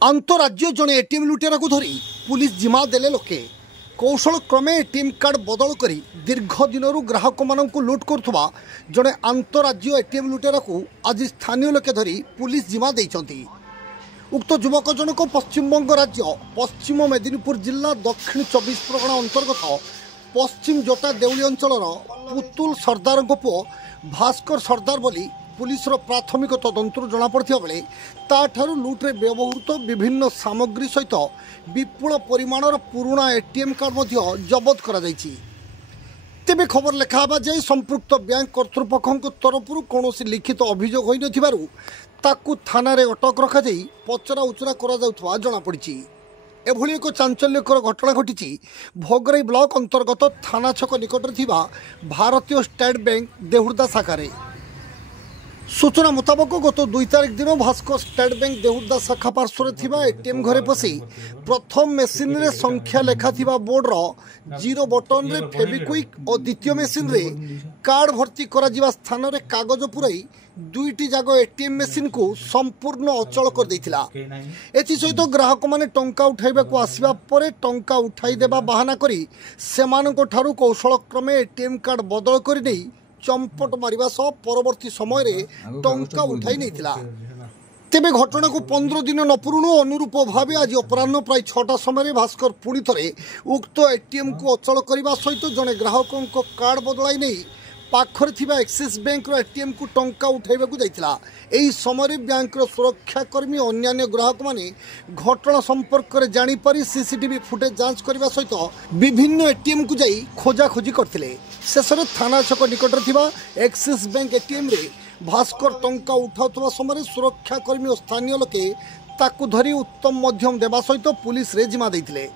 आंतराज्य जड़े एटीएम लुटेरा को धरी पुलिस जिमा देले लोके कौशल क्रमे एटीएम कार्ड बदल करी दीर्घ दिन ग्राहक मानक लुट करुवा जड़े आंतराज्य एटीएम लुटेरा को आज स्थानीय लोके धरी पुलिस जिमा देइचंती। उक्त युवक जनक पश्चिमबंग राज्य पश्चिम मेदिनीपुर जिला दक्षिण 24 परगना अंतर्गत पश्चिम जोटा देउली अंचल पुतुल सरदार पुओ भास्कर सरदार बोली पुलिस प्राथमिक तदंतर जमापड़ा बेले ताठारू लुट्रे व्यवहृत विभिन्न सामग्री सहित विपुल परिमाणर पुराणा एटीएम कार्ड जबत कर तेबे खबर लेखाबा जाए संपृक्त बैंक कर्तृपक्ष तरफ कौन लिखित अभियोग होई नथिबारु ताकू थाना रे अटक रखा पचरा उचरा करा जमापड़ी। एभली एक चांचल्यकर घटना घटी भोगराई ब्लॉक अंतर्गत थाना छक निकट भारतीय स्टेट बैंक देहुर्दा शाखा। सूचना मुताबक गत 2 तारिख दिन भास्कर स्टेट बैंक देहुर्दा शाखा पार्श्व एटीएम घरे पशि प्रथम मेसीन रे संख्या लेखा बोर्डर जीरो बटन रे फेविक्विक और द्वितीय मेसीन रे कार्ड भर्ती करा स्थान रे कागज पुराई दुईटी जाग एटीएम मेसीन को संपूर्ण अचल कर देथिला। एथि सहित ग्राहक माने टंका उठाइबा को आसीबा परे टंका उठाई देबा बहाना करी सेमानक ठारू कौशल क्रमे एटीएम कार्ड बदल करि नै चंपट मारिबा सह परवर्ती समय रे टंका उठाई नैथिला। तेबे घटना को 15 दिन न पुरुणु अनुरूप भाव आज अपराह्न प्राय 6टा समय भास्कर पुणी थे उक्त एटीएम को अचल करने सहित जड़े ग्राहकों कार्ड बदलाई नहीं पाखरे थिबा एक्सिस बैंक एटीएम को टंका उठाइबा को जाइतिला। एही समय बैंक सुरक्षाकर्मी अन्य ग्राहक माने घटना संपर्क में जानीपारी सीसीटीवी फुटेज जांच करने सहित विभिन्न एटीएम को जाई खोजाखोजी करथिले। शेष में थाना छक निकट थिबा एक्सिस बैंक एटीएम रे भास्कर टंका उठाउतबा समय सुरक्षाकर्मी और स्थानीय लोके ताकू धरी उत्तम मध्यम देवा सहित पुलिस रे जिमा दैथिले।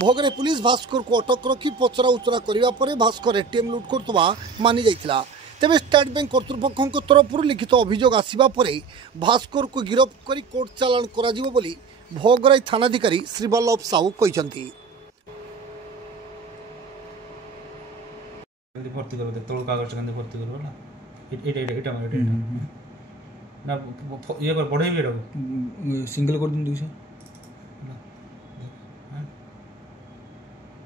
भोगरे पुलिस भास्कर को अटक रखी पचरा उचरा करने पर भास्कर एटीएम लुट करतबा मानि जाइथिला। तेबे स्टेट बैंक कर्तृपक्ष तरफ लिखित अभियोग आसिबा परे भास्कर को गिरफ्त करी कोर्ट चालान करा जिवो बोली भोगराई थानाधिकारी श्रीवल्लभ साहू कहिसंती। भर्ती करबे तोल कागज कने भर्ती करबो ना एटा ना ये कर बढ़े भी रहो सिंगल कर दिन 200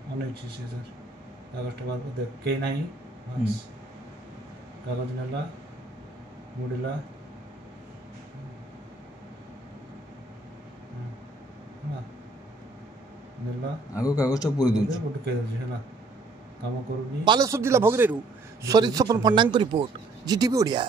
अनेक चीज है सर कागज बाद देख के नहीं बस कागज नेला मुडिला ना नेला आगो कागज पूरी दूछ फोटो के है ना काम करूनी। बालेश्वर जिला भोगरेरू स्वरित सपन पंडांग रिपोर्ट जीटीवी ओडिया।